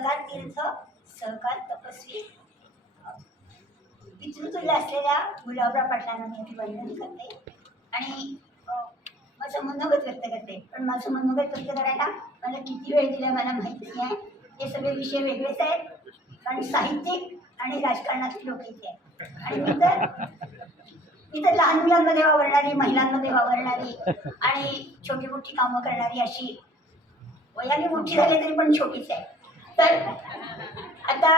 सहकार तीर्थ सहकार तपस्वी पितृतुल्य असलेल्या गुलाबराव पाटलांना मी अभिवंदन करते. आणि माझं मनोगत व्यक्त करते. पण माझं मनोगत व्यक्त करायला मला किती वेळ दिला मला माहिती नाही आहे. हे सगळे विषय वेगळेच आहेत. कारण साहित्यिक आणि राजकारणातली लोक इथे आहेत. आणि मी तर मी तर लहान मुलांमध्ये वावरणारी महिलांमध्ये वावरणारी आणि छोटी मोठी कामं करणारी अशी. वयाने मोठी झाली तरी पण छोटीच आहे. तर आता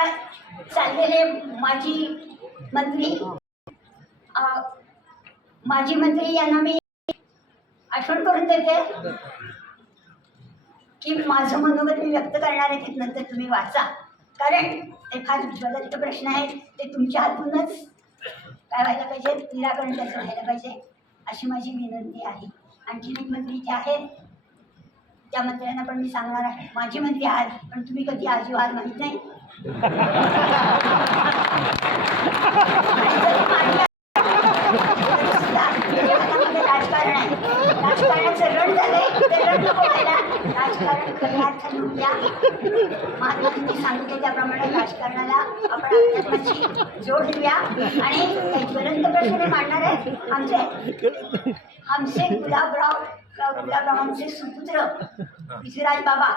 चाललेले माजी मंत्री माजी मंत्री यांना मी आठवण करून देते की माझं मनोगत मी व्यक्त करणार आहे ते नंतर तुम्ही वाचा. कारण ते फार ज्वलंत प्रश्न आहेत. ते तुमच्या हातूनच काय व्हायला पाहिजे निराकरण त्याचं व्हायला पाहिजे अशी माझी विनंती आहे. आणखी एक मंत्री जे आहेत त्या मंत्र्यांना पण मी सांगणार आहे. माझी मंत्री आज पण तुम्ही कधी आजी व्हाल माहीत नाही? राजकारण आहे. राजकारणाचं रण झालंय ते रण नको व्हायला राजकारण खऱ्या अर्थाने उद्या सांगितले त्याप्रमाणे राजकारणाला आपण अध्यात्माची जोड देऊया आणि ज्वलंत प्रश्न मांडणार आहे. आमचे आमचे गुलाबराव गुलाबरावांचे सुपुत्र पृथ्वीराज बाबा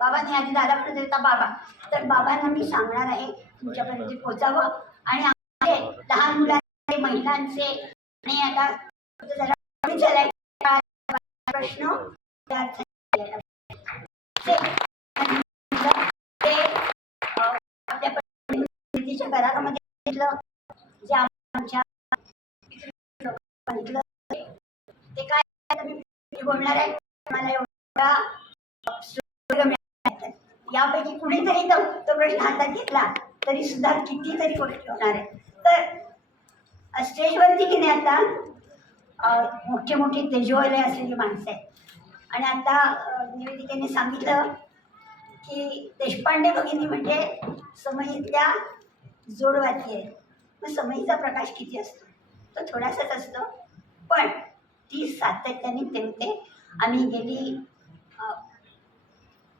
बाबांनी आधी दादाकडे देता बाबा. तर बाबांना मी सांगणार आहे तुमच्यापर्यंत ते पोचावं आणि लहान मुलांचे महिलांचे आणि आता प्रश्न आपल्या परिस्थितीच्या करारामध्ये घेतलं जे आमच्या ते काय मी बोलणार आहे मला एवढा यापैकी कुणीतरी तो तो प्रश्न हातात घेतला तरी सुद्धा कितीतरी गोष्टी होणार आहे तर स्टेजवरती की नाही आता मोठी मोठे मोठे तेजोवले असलेली माणसं आहेत. आणि आता निवेदिकेने सांगितलं की देशपांडे भगिनी म्हणजे समईतल्या जोडवाती आहे मग समईचा प्रकाश किती असतो? तो थोडासाच असतो. ती सातत्याने तेवते आम्ही गेली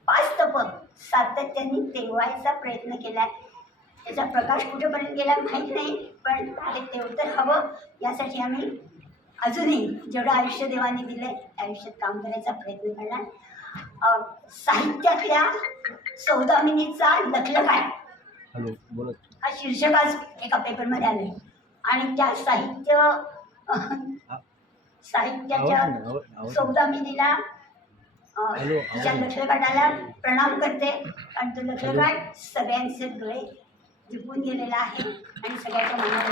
पाच तप सातत्याने तेवायचा प्रयत्न केला. त्याचा प्रकाश कुठेपर्यंत गेला माहीत नाही पण ते तेवतर हवं. यासाठी आम्ही अजूनही जेवढं आयुष्य देवाने दिलं आहे त्या आयुष्यात काम करायचा प्रयत्न करणार. साहित्यातल्या सौदामिनीचा लखलखाट. हॅलो बोलत हा शीर्षक आज एका पेपरमध्ये आले आणि त्या साहित्य साहित्याच्या सौदामिनीला तिच्या नाही. लक्षकाटाला प्रणाम करते. कारण तो लक्षकाट सगळ्यांचे डोळे जिंकून गेलेला आहे आणि सगळ्यांच्या मनावर.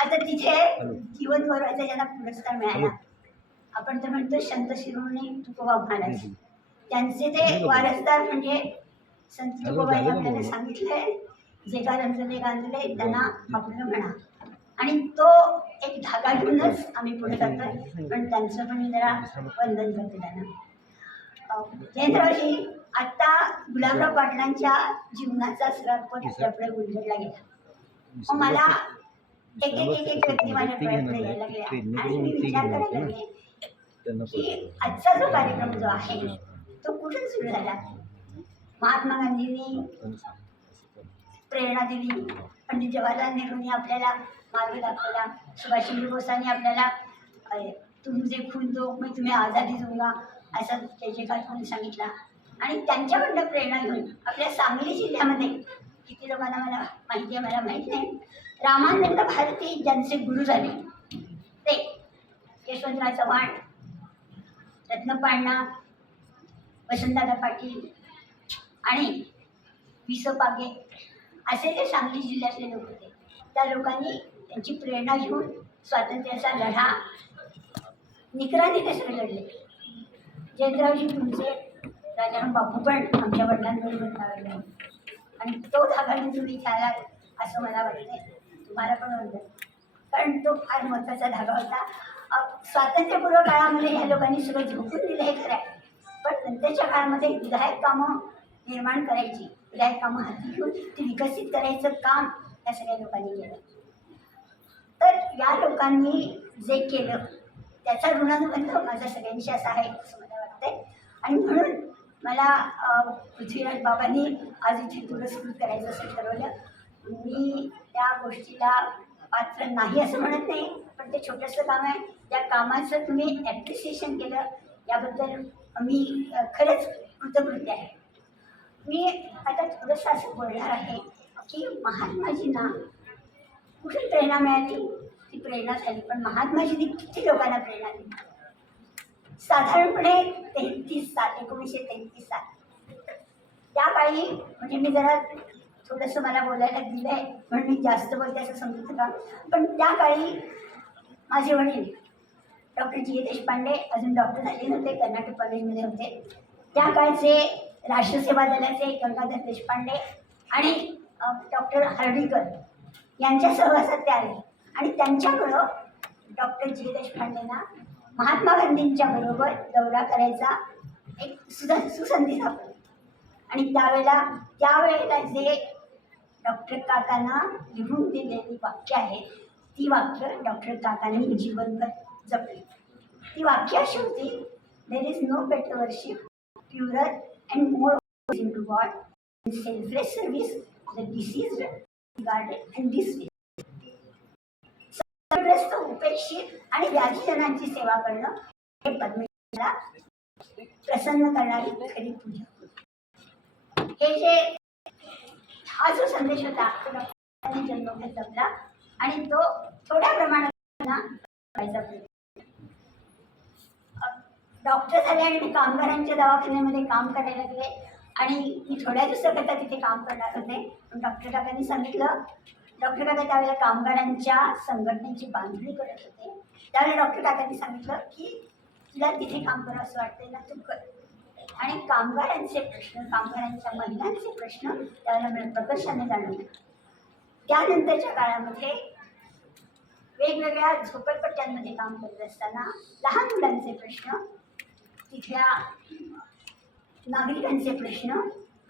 आता तिथे जीवन गौरवाचा ज्यांना पुरस्कार मिळाला आपण तर म्हणतो संत शिरोमणी तुकोबा महाराज. त्यांचे ते वारसदार म्हणजे संत तुकोबाई आपल्याला बोलणं? सांगितलंय. जे का रंजले गांजले त्यांना आपलं म्हणा. आणि तो एक धागा घेऊनच आम्ही पुढे जातोय. पण त्यांचं पण मी जरा वंदन करते त्यांना. जयंतरावजी आता गुलाबराव पाटलांच्या जीवनाचा श्रापट आपल्यापुढे उलगडला गेला. मला एक एक एक एक व्यक्ती माझ्या प्रयत्न आणि मी विचार करायला लागले त्यांना की आजचा जो कार्यक्रम जो आहे तो कुठून सुरू झाला? महात्मा गांधींनी प्रेरणा दिली. पंडित जवाहरलाल नेहरूंनी आपल्याला मार्ग दाखवला सुभाषचंद्र बोसांनी आपल्याला तुमचे जे खून दो मी म्हणजे तुम्ही आझादी दूंगा असा त्याचे जयकार सांगितला. आणि त्यांच्याकडनं प्रेरणा घेऊन आपल्या सांगली जिल्ह्यामध्ये किती लोकांना मला माहिती आहे मला माहीत नाही. रामानंद भारती ज्यांचे गुरु झाले ते यशवंतराव चव्हाण रत्नपाण्णा वसंतदादा पाटील आणि विसो पागे असे जे सांगली जिल्ह्यातले लोक होते. त्या लोकांनी त्यांची प्रेरणा घेऊन स्वातंत्र्याचा लढा निकराने ते सगळे लढले? जयंतरावजी तुमचे राजाराम बापू पण आमच्या वडिलांबरोबर लागले आणि तो धागा घेऊन तुम्ही इथे असं मला वाटतंय. तुम्हाला पण वाटलं कारण तो फार महत्त्वाचा धागा होता. स्वातंत्र्यपूर्व काळामध्ये ह्या लोकांनी सगळं झोपून दिलं हे खरं आहे. पण नंतरच्या काळामध्ये विधायक कामं निर्माण करायची. विधायक कामं हाती घेऊन ती विकसित करायचं काम या सगळ्या लोकांनी केलं. तर या लोकांनी जे केलं त्याचा ऋणानुबंध माझा सगळ्यांशी असा आहे असं मला वाटतंय. आणि म्हणून मला पृथ्वीराज बाबांनी आज इथे पुरस्कृत करायचं असं ठरवलं. मी त्या गोष्टीला पात्र नाही असं म्हणत नाही पण ते छोटंसं काम आहे. त्या कामाचं तुम्ही ॲप्रिसिएशन केलं याबद्दल मी खरंच कृतकृत्य आहे. मी आता थोडंसं असं बोलणार आहे की महात्माजींना कुठून प्रेरणा मिळाली? ती प्रेरणा झाली. पण महात्माजींनी किती लोकांना प्रेरणा दिली? साधारणपणे तेहतीस साल एकोणीसशे तेहतीस साल. त्या काळी म्हणजे मी जरा थोडंसं मला बोलायला दिलं आहे म्हणून मी जास्त बोलते असं समजू का पण त्या काळी माझे वडील डॉक्टर जी ए देशपांडे अजून डॉक्टर झाले नव्हते कर्नाटक कॉलेजमध्ये होते. त्या काळचे राष्ट्रसेवा दलाचे गंगाधर देशपांडे आणि डॉक्टर हर्डीकर. यांच्या सहवासात ते आले. आणि त्यांच्याकडं डॉक्टर जी देशपांडेंना महात्मा गांधींच्या बरोबर दौरा करायचा एक सुध सुसंधी सापडली आणि त्यावेळेला त्यावेळेला जे डॉक्टर काकांना लिहून दिलेली वाक्य आहेत ती वाक्य डॉक्टर काकांनी जीवनभर जपली. ती वाक्य अशी होती there is no better worship pure and more in to God selfless service the disease garden and उपेक्षित आणि व्याधीजनांची सेवा करणं हे परमेश्वराला प्रसन्न करणारी खरी पूजा. हे जे हा जो संदेश होता जन्म डॉक्टरांनी आणि तो थोड्या प्रमाणात डॉक्टर झाले आणि मी कामगारांच्या दवाखान्यामध्ये काम करायला गेले. आणि मी थोड्या दिवसाकरता तिथे काम करणार होते. पण डॉक्टर काकांनी सांगितलं डॉक्टर काका त्यावेळेला कामगारांच्या संघटनेची बांधणी करत होते. त्यावेळेला डॉक्टर काकांनी सांगितलं की तुला तिथे काम करा असं वाटतंय ना तू कर. आणि कामगारांचे प्रश्न कामगारांच्या महिलांचे प्रश्न त्यावेळेला मला प्रकर्षाने जाणवले. त्यानंतरच्या काळामध्ये वेगवेगळ्या झोपडपट्ट्यांमध्ये काम करत असताना लहान मुलांचे प्रश्न तिथल्या नागरिकांचे प्रश्न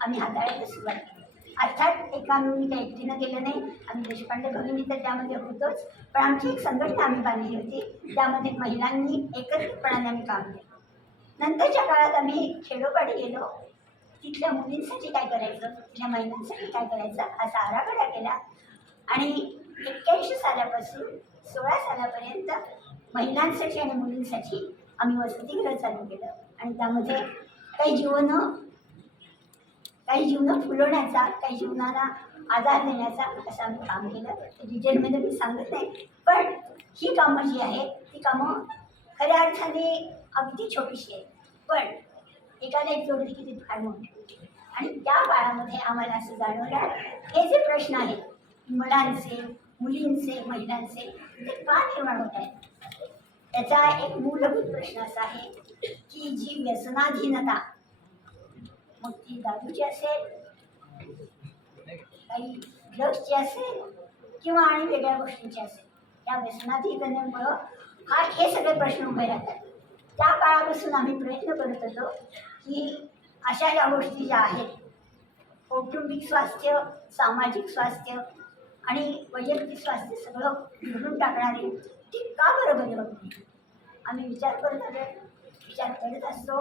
आम्ही हाताळायला सुरुवात केली. अर्थात एका मी काही एकटीनं केलं नाही. आम्ही देशपांडे भगिनी तर त्यामध्ये होतोच. पण आमची एक संघटना आम्ही बांधली होती. त्यामध्ये महिलांनी एकत्रितपणाने आम्ही काम केलं. नंतरच्या काळात आम्ही खेडोपाडी गेलो. तिथल्या मुलींसाठी काय करायचं? तिथल्या महिलांसाठी काय करायचं? असा आराखडा केला. आणि एक्क्याऐंशी सालापासून सोळा सालापर्यंत महिलांसाठी आणि मुलींसाठी आम्ही वसतिगृह चालू केलं. आणि त्यामध्ये काही जीवनं काही जीवनं फुलवण्याचा काही जीवनाला आधार देण्याचा असं आम्ही काम केलं. डिटेलमध्ये मी सांगत नाही पण ही कामं जी आहेत ती कामं खऱ्या अर्थाने अगदी छोटीशी आहेत. पण एकाला एक जोडली की ती फार मोठी आणि त्या काळामध्ये आम्हाला असं जाणवलं हे जे प्रश्न आहेत मुलांचे मुलींचे महिलांचे ते का निर्माण होत आहेत? त्याचा एक मूलभूत प्रश्न असा आहे की जी व्यसनाधीनता मग ती दारूची असेल काही ड्रग्सची असेल किंवा आणि वेगळ्या गोष्टींची असेल. त्या व्यसनाधीनतेमुळं हा हे सगळे प्रश्न उभे राहतात. त्या काळापासून आम्ही प्रयत्न करत होतो की अशा ज्या गोष्टी ज्या आहेत कौटुंबिक स्वास्थ्य सामाजिक स्वास्थ्य आणि वैयक्तिक स्वास्थ्य सगळं घडून टाकणारी ती का बरं बरं नाही? आम्ही विचार करत आलो विचार करत असतो.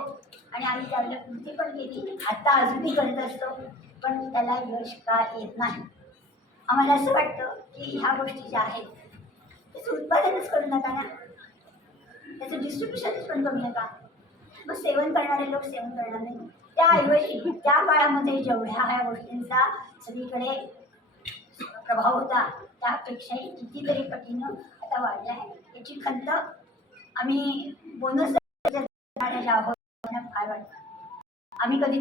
आणि आम्ही त्यावेळेला कृती पण केली आत्ता अजूनही करत असतो. पण त्याला यश का येत नाही. आम्हाला असं वाटतं की ह्या गोष्टी ज्या आहेत त्याचं उत्पादनच करू नका ना. त्याचं डिस्ट्रीब्युशनच पण करू नका. मग सेवन करणारे लोक सेवन करणार नाही. त्याऐवजी त्या काळामध्ये जेवढ्या ह्या गोष्टींचा सगळीकडे प्रभाव होता त्यापेक्षाही कितीतरी पटीनं आता वाढला आहे याची खंत आम्ही बोनस फार वाटतं आम्ही कधी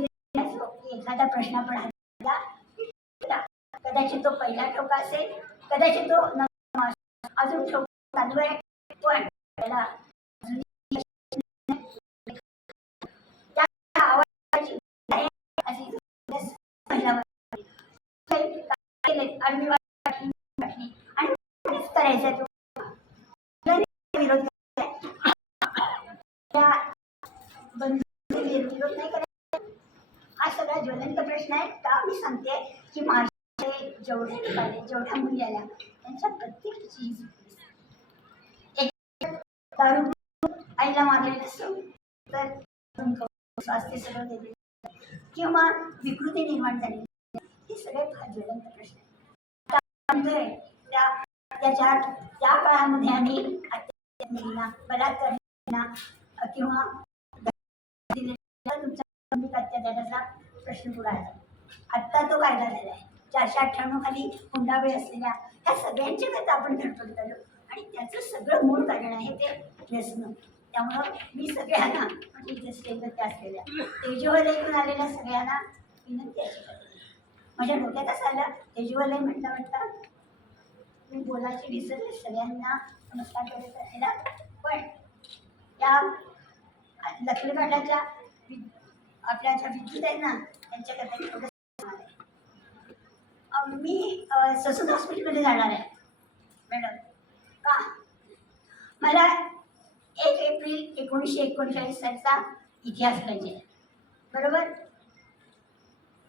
एखादा प्रश्न पण कदाचित तो पहिला ठोका असेल कदाचित तो अजून ठोका चालू आहे पण त्याला आणि करायचं आवाजाची आहे अशी महिला म्हणते. काही केले, आडवी वाटली, वाटली. आणि तेच करायचं तो मुलांनी विरोध करायचा. त्या बंधूंचे विरोध नाही करायचा हा सगळा ज्वलंत प्रश्न आहे. का मी सांगते की माझे जेवढे निघाले जेवढ्या मुली आल्या त्यांच्या प्रत्येक चीज दारू आईला मारलेलं असतो तर स्वास्थ्य सगळं दिले किंवा विकृती निर्माण झाली. हे सगळे फार ज्वलंत प्रश्न आहे त्या त्याच्या त्या काळामध्ये आम्ही मुलींना बलात्कार किंवा तुमचा अत्याचाराचा प्रश्न पुढे आला. आत्ता तो कायदा झालेला आहे चारशे अठ्ठ्याण्णव खाली हुंडाबळी असलेल्या ह्या सगळ्यांच्या करता आपण धडपड झालो आणि त्याचं सगळं मूळ कारण आहे ते व्यसन. त्यामुळं मी सगळ्यांना म्हणजे असलेल्या तेजवलय येऊन आलेल्या सगळ्यांना विनंती अशी माझ्या डोक्यात असं आलं तेजोवलय म्हणता म्हणता मी बोलायचे विसरले सगळ्यांना नमस्कार करत राहिला पण या लखलकाटाच्या आपल्या ज्या विद्युत आहेत ना त्यांच्याकरता मी थोडं मी ससून हॉस्पिटलमध्ये जाणार आहे. मॅडम का? मला एक एप्रिल एकोणीसशे एकोणचाळीस सालचा इतिहास पाहिजे. बरोबर?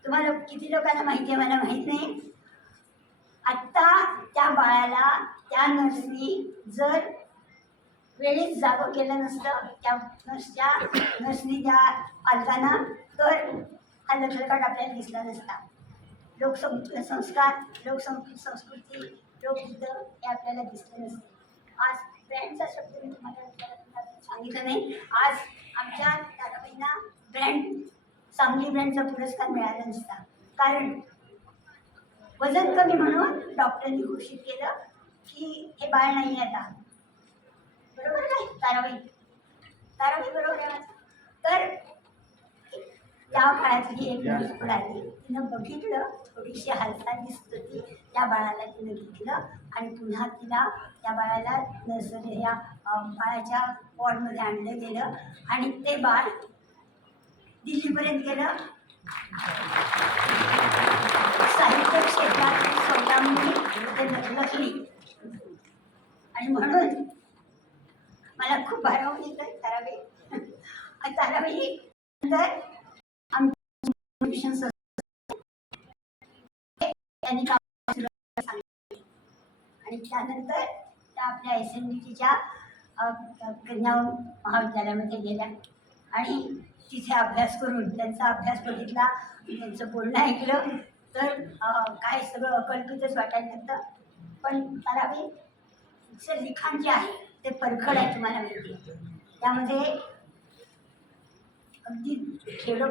तुम्हाला किती लोकांना माहिती आहे मला माहीत नाही. आत्ता त्या बाळाला त्या नर्सनी जर वेळेत जागं केलं नसतं. त्या नर्सच्या नसली त्या पालकांना तर हा लखलकाट आपल्याला दिसला नसता. लोकसं संस्कार लोकसं संस्कृती लोकगीत हे आपल्याला दिसले नसते. आज ब्रँडचा शब्द मी तुम्हाला सांगितलं नाही. आज आमच्या दादाबाईंना ब्रँड सांगली ब्रँडचा पुरस्कार मिळाला नसता. कारण वजन कमी म्हणून डॉक्टरांनी घोषित केलं की हे बाळ नाही आहे आता. बरोबर नाही ताराबाई ताराबाई बरोबर आहे माझं. तर त्या काळातली एक मुलगी आली तिनं बघितलं थोडीशी हालचाल दिसत होती त्या बाळाला तिनं घेतलं आणि पुन्हा तिला त्या बाळाला नर्सरी या बाळाच्या वॉर्डमध्ये आणलं गेलं आणि ते बाळ दिल्लीपर्यंत गेलं साहित्य क्षेत्रात स्वतःमुळे ते लखली आणि म्हणून मला खूप भारावून येतं ताराबाई. आणि ताराबाई नंतर त्यांनी आणि त्यानंतर त्या आपल्या एस एन डी टीच्या कन्या महाविद्यालयामध्ये गेल्या. आणि तिथे अभ्यास करून त्यांचा अभ्यास बघितला त्यांचं बोलणं ऐकलं. तर काय सगळं अकल्पितच वाटायला लागतं. पण मला मी लिखाण जे आहे ते परखड आहे तुम्हाला माहिती आहे. त्यामध्ये अगदी खेडो